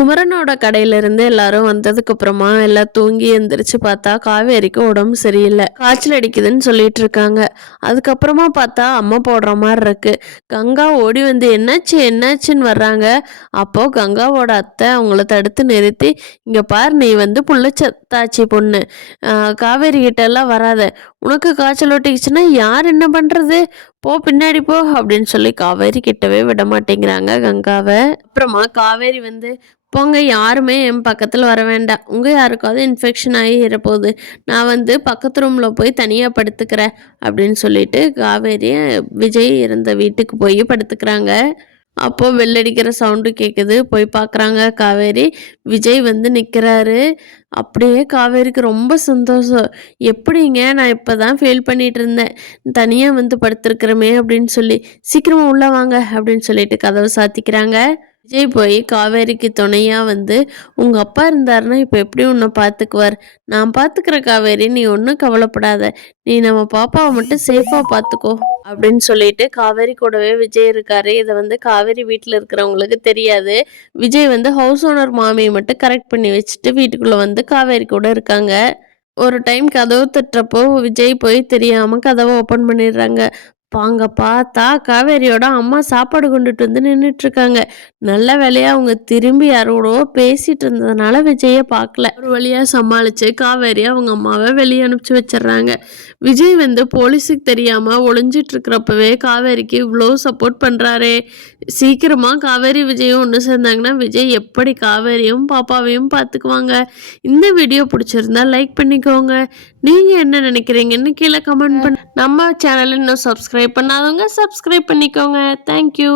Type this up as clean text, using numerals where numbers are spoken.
குமரனோட கடையிலிருந்து எல்லாரும் வந்ததுக்கு அப்புறமா எல்லாம் தூங்கி எந்திரிச்சு பார்த்தா காவேரிக்கு உடம்பு சரியில்லை, காய்ச்சல் அடிக்குதுன்னு சொல்லிட்டு இருக்காங்க. அதுக்கப்புறமா பார்த்தா அம்மா போடுற மாதிரி இருக்கு. கங்கா ஓடி வந்து என்னாச்சு என்னாச்சுன்னு வர்றாங்க. அப்போ கங்காவோட அத்தை அவங்கள தடுத்து நிறுத்தி, இங்க பார், நீ வந்து புள்ளச்சத்தாச்சி பொண்ணு, காவேரி கிட்ட எல்லாம் வராத, உனக்கு காய்ச்சல் ஒட்டிக்கிச்சுன்னா யார் என்ன பண்றது, போ பின்னாடி போ அப்படின்னு சொல்லி காவேரி கிட்டவே விட மாட்டேங்கிறாங்க கங்காவை. அப்புறமா காவேரி வந்து, போங்க, யாருமே என் பக்கத்தில் வர வேண்டாம், உங்கள் யாருக்காவது இன்ஃபெக்ஷன் ஆகி இருப்போகுது, நான் வந்து பக்கத்து ரூமில் போய் தனியாக படுத்துக்கிறேன் அப்படின்னு சொல்லிட்டு காவேரி விஜய் இருந்த வீட்டுக்கு போய் படுத்துக்கிறாங்க. அப்போது வெள்ளடிக்கிற சவுண்டு கேட்குது. போய் பார்க்குறாங்க, காவேரி விஜய் வந்து நிற்கிறாரு. அப்படியே காவேரிக்கு ரொம்ப சந்தோஷம். எப்படிங்க, நான் இப்போ தான் ஃபீல் பண்ணிகிட்டு இருந்தேன், தனியாக வந்து படுத்துருக்குறமே அப்படின்னு சொல்லி, சீக்கிரமாக உள்ளே வாங்க அப்படின்னு சொல்லிட்டு கதவை சாத்திக்கிறாங்க. விஜய் போய் காவேரிக்கு துணையாக வந்து, உங்கள் அப்பா இருந்தாருன்னா இப்போ எப்படி உன்னை பார்த்துக்குவார், நான் பார்த்துக்கிற காவேரி, நீ ஒன்றும் கவலைப்படாத, நீ நம்ம பாப்பாவை மட்டும் சேஃபாக பார்த்துக்கோ அப்படின்னு சொல்லிட்டு காவேரி கூடவே விஜய் இருக்காரு. இதை வந்து காவேரி வீட்டில் இருக்கிறவங்களுக்கு தெரியாது. விஜய் வந்து ஹவுஸ் ஓனர் மாமியை மட்டும் கரெக்ட் பண்ணி வச்சுட்டு வீட்டுக்குள்ளே வந்து காவேரி கூட இருக்காங்க. ஒரு டைம் கதவு தட்டுறப்போ விஜய் போய் தெரியாமல் கதவை ஓப்பன் பண்ணிடுறாங்க. பாங்க பார்த்தா காவேரியோட அம்மா சாப்பாடு கொண்டுட்டு வந்து நின்றுட்டுருக்காங்க. நல்ல வேலையாக அவங்க திரும்பி யாரோடோ பேசிகிட்டு இருந்ததுனால விஜயை பார்க்கல. ஒரு வழியாக சமாளித்து காவேரி அவங்க அம்மாவை வெளியே அனுப்பிச்சி வச்சிடுறாங்க. விஜய் வந்து போலீஸுக்கு தெரியாமல் ஒளிஞ்சிட்டு இருக்கிறப்பவே காவேரிக்கு இவ்வளோ சப்போர்ட் பண்ணுறாரே. சீக்கிரமாக காவேரி விஜயும் ஒன்று சேர்ந்தாங்கன்னா விஜய் எப்படி காவேரியும் பாப்பாவையும் பார்த்துக்குவாங்க. இந்த வீடியோ பிடிச்சிருந்தா லைக் பண்ணிக்கோங்க. நீங்கள் என்ன நினைக்கிறீங்கன்னு கீழே கமெண்ட் பண்ண. நம்ம சேனலை இன்னும் சப்ஸ்கிரைப் பண்ணாதவங்க சப்ஸ்கிரைப் பண்ணிக்கோங்க. தேங்க்யூ.